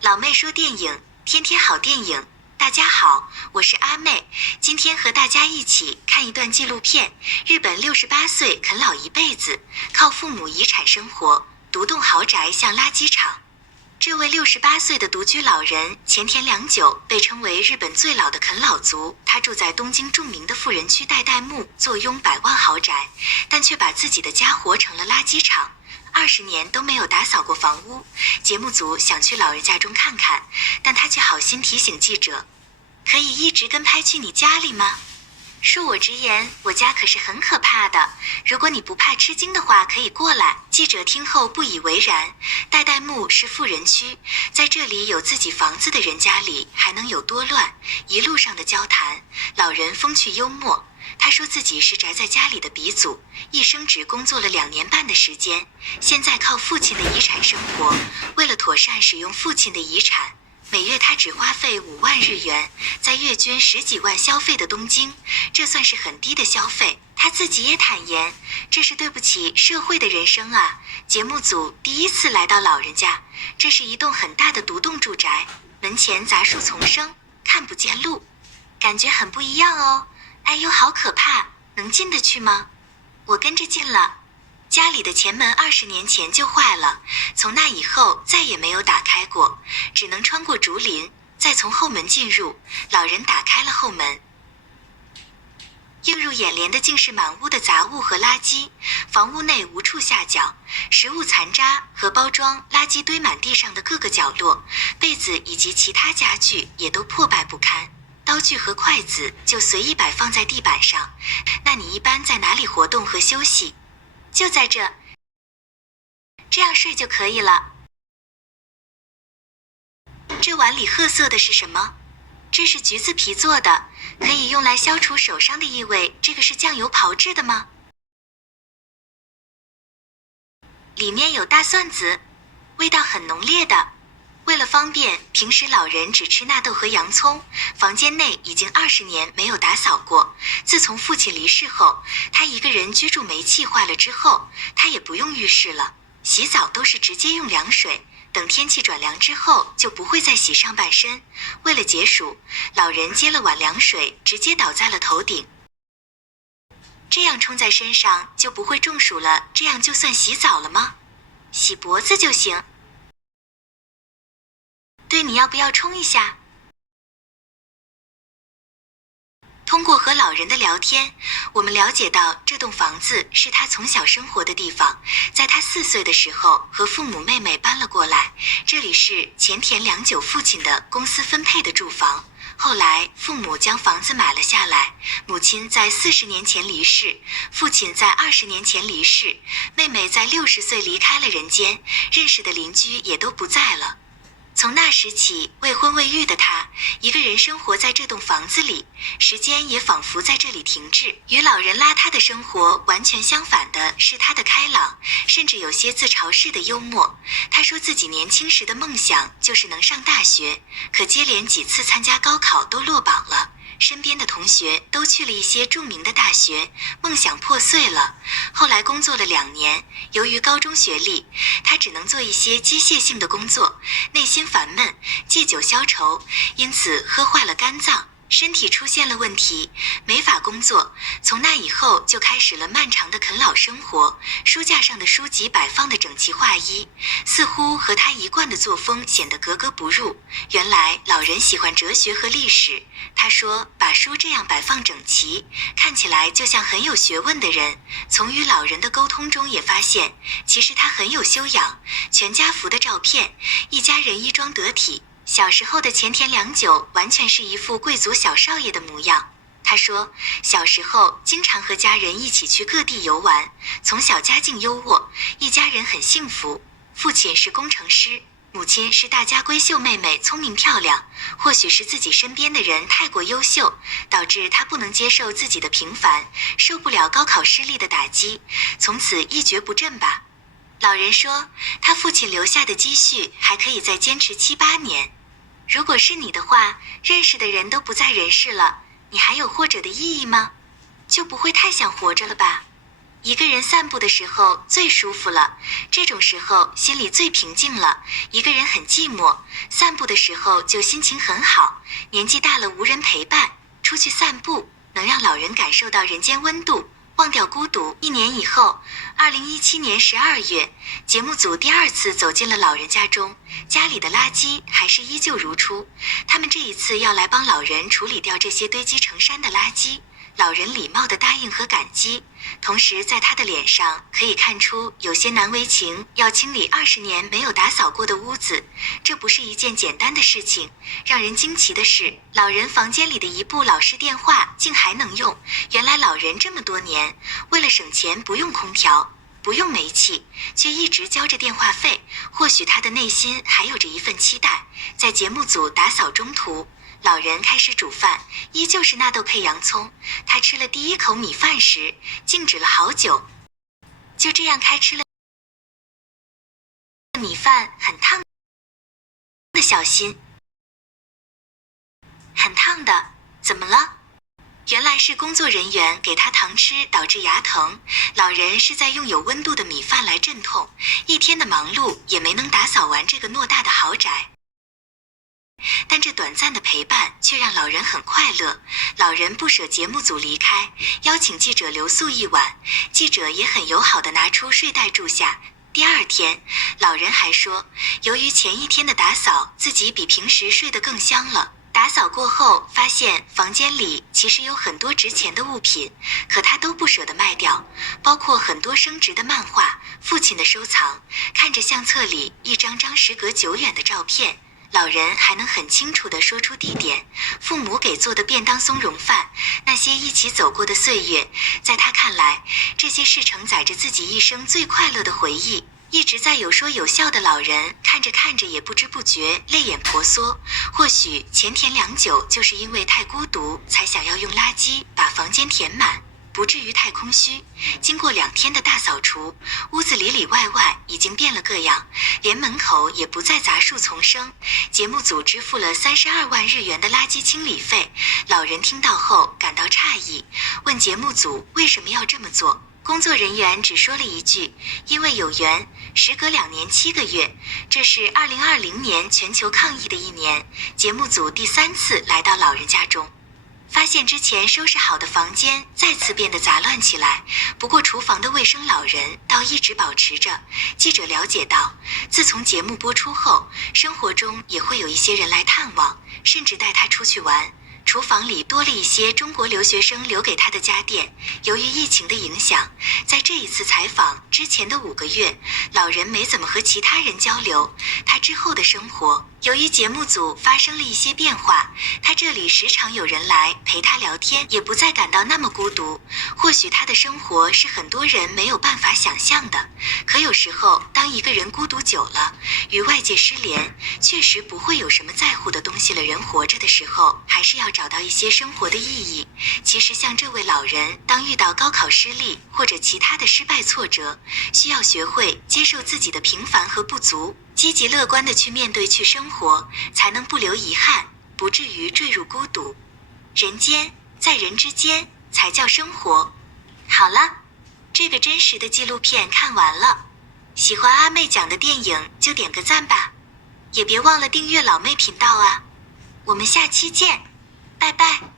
老妹说电影，天天好电影。大家好，我是阿妹，今天和大家一起看一段纪录片。日本68岁啃老一辈子，靠父母遗产生活，独栋豪宅像垃圾场。这位68岁的独居老人前田良久被称为日本最老的啃老族。他住在东京著名的富人区代代木，坐拥100万豪宅，但却把自己的家活成了垃圾场。20年都没有打扫过房屋。节目组想去老人家中看看，但他却好心提醒记者：“可以一直跟拍去你家里吗？”恕我直言，我家可是很可怕的。如果你不怕吃惊的话，可以过来。记者听后不以为然。代代木是富人区，在这里有自己房子的人家里还能有多乱？一路上的交谈，老人风趣幽默。他说自己是宅在家里的鼻祖，一生只工作了2年半的时间，现在靠父亲的遗产生活。为了妥善使用父亲的遗产，每月他只花费5万日元，在月均10几万消费的东京，这算是很低的消费。他自己也坦言，这是对不起社会的人生啊。节目组第一次来到老人家，这是一栋很大的独栋住宅，门前杂树丛生，看不见路，感觉很不一样哦。哎呦，好可怕，能进得去吗？我跟着进了。家里的前门20年前就坏了，从那以后再也没有打开过，只能穿过竹林，再从后门进入。老人打开了后门，映入眼帘的竟是满屋的杂物和垃圾，房屋内无处下脚，食物残渣和包装垃圾堆满地上的各个角落，被子以及其他家具也都破败不堪，刀具和筷子就随意摆放在地板上。那你一般在哪里活动和休息？就在这样睡就可以了。这碗里褐色的是什么？这是橘子皮做的，可以用来消除手上的异味。这个是酱油炮制的吗？里面有大蒜子，味道很浓烈的。为了方便，平时老人只吃纳豆和洋葱。房间内已经20年没有打扫过。自从父亲离世后，他一个人居住，煤气坏了之后，他也不用浴室了，洗澡都是直接用凉水，等天气转凉之后就不会再洗上半身。为了解暑，老人接了碗凉水直接倒在了头顶，这样冲在身上就不会中暑了。这样就算洗澡了吗？洗脖子就行。对，你要不要冲一下？通过和老人的聊天，我们了解到这栋房子是他从小生活的地方。在他4岁的时候，和父母妹妹搬了过来。这里是前田良久父亲的公司分配的住房。后来父母将房子买了下来，母亲在40年前离世，父亲在20年前离世，妹妹在60岁离开了人间，认识的邻居也都不在了。从那时起，未婚未育的他一个人生活在这栋房子里，时间也仿佛在这里停滞。与老人邋遢的生活完全相反的是他的开朗，甚至有些自嘲式的幽默。他说自己年轻时的梦想就是能上大学，可接连几次参加高考都落榜了。身边的同学都去了一些著名的大学，梦想破碎了。后来工作了2年，由于高中学历，他只能做一些机械性的工作，内心烦闷，借酒消愁，因此喝坏了肝脏，身体出现了问题，没法工作。从那以后就开始了漫长的啃老生活，书架上的书籍摆放的整齐划一，似乎和他一贯的作风显得格格不入。原来老人喜欢哲学和历史，他说把书这样摆放整齐，看起来就像很有学问的人。从与老人的沟通中也发现，其实他很有修养。全家福的照片，一家人衣装得体。小时候的前田良久完全是一副贵族小少爷的模样。他说，小时候经常和家人一起去各地游玩，从小家境优渥，一家人很幸福。父亲是工程师，母亲是大家闺秀，妹妹聪明漂亮。或许是自己身边的人太过优秀，导致他不能接受自己的平凡，受不了高考失利的打击，从此一蹶不振吧。老人说，他父亲留下的积蓄还可以再坚持7、8年。如果是你的话，认识的人都不在人世了，你还有活着的意义吗？就不会太想活着了吧？一个人散步的时候最舒服了，这种时候心里最平静了。一个人很寂寞，散步的时候就心情很好。年纪大了无人陪伴，出去散步能让老人感受到人间温度，忘掉孤独。1年以后，2017年12月，节目组第2次走进了老人家中，家里的垃圾还是依旧如初。他们这一次要来帮老人处理掉这些堆积成山的垃圾。老人礼貌地答应和感激，同时在他的脸上可以看出有些难为情，要清理20年没有打扫过的屋子，这不是一件简单的事情。让人惊奇的是，老人房间里的一部老式电话竟还能用。原来老人这么多年，为了省钱不用空调，不用煤气，却一直交着电话费。或许他的内心还有着一份期待。在节目组打扫中途，老人开始煮饭，依旧是纳豆配洋葱。他吃了第1口米饭时，静止了好久。就这样开吃了米饭，很烫的，小心，很烫的，怎么了？原来是工作人员给他糖吃导致牙疼。老人是在用有温度的米饭来镇痛，一天的忙碌也没能打扫完这个偌大的豪宅。但这短暂的陪伴却让老人很快乐。老人不舍节目组离开，邀请记者留宿一晚，记者也很友好地拿出睡袋住下。第2天，老人还说，由于前1天的打扫，自己比平时睡得更香了。打扫过后，发现房间里其实有很多值钱的物品，可他都不舍得卖掉，包括很多升值的漫画、父亲的收藏。看着相册里一张张时隔久远的照片，老人还能很清楚地说出地点，父母给做的便当松茸饭，那些一起走过的岁月，在他看来，这些是承载着自己一生最快乐的回忆。一直在有说有笑的老人，看着看着也不知不觉泪眼婆娑。或许前田良久就是因为太孤独，才想要用垃圾把房间填满，不至于太空虚。经过2天的大扫除，屋子里里外外已经变了个样，连门口也不再杂树丛生。节目组支付了32万日元的垃圾清理费。老人听到后感到诧异，问节目组为什么要这么做。工作人员只说了一句，因为有缘。时隔2年7个月，这是2020年全球抗疫的1年，节目组第3次来到老人家中，发现之前收拾好的房间再次变得杂乱起来，不过厨房的卫生老人倒一直保持着。记者了解到，自从节目播出后，生活中也会有一些人来探望，甚至带他出去玩。厨房里多了一些中国留学生留给他的家电。由于疫情的影响，在这一次采访之前的5个月，老人没怎么和其他人交流。他之后的生活，由于节目组发生了一些变化，他这里时常有人来陪他聊天，也不再感到那么孤独。或许他的生活是很多人没有办法想象的，可有时候当一个人孤独久了，与外界失联，确实不会有什么在乎的东西了。人活着的时候，还是要找到一些生活的意义。其实像这位老人，当遇到高考失利或者其他的失败挫折，需要学会接受自己的平凡和不足，积极乐观地去面对去生活，才能不留遗憾，不至于坠入孤独。人间，在人之间才叫生活。好了，这个真实的纪录片看完了，喜欢阿妹讲的电影就点个赞吧，也别忘了订阅老妹频道啊。我们下期见，拜拜。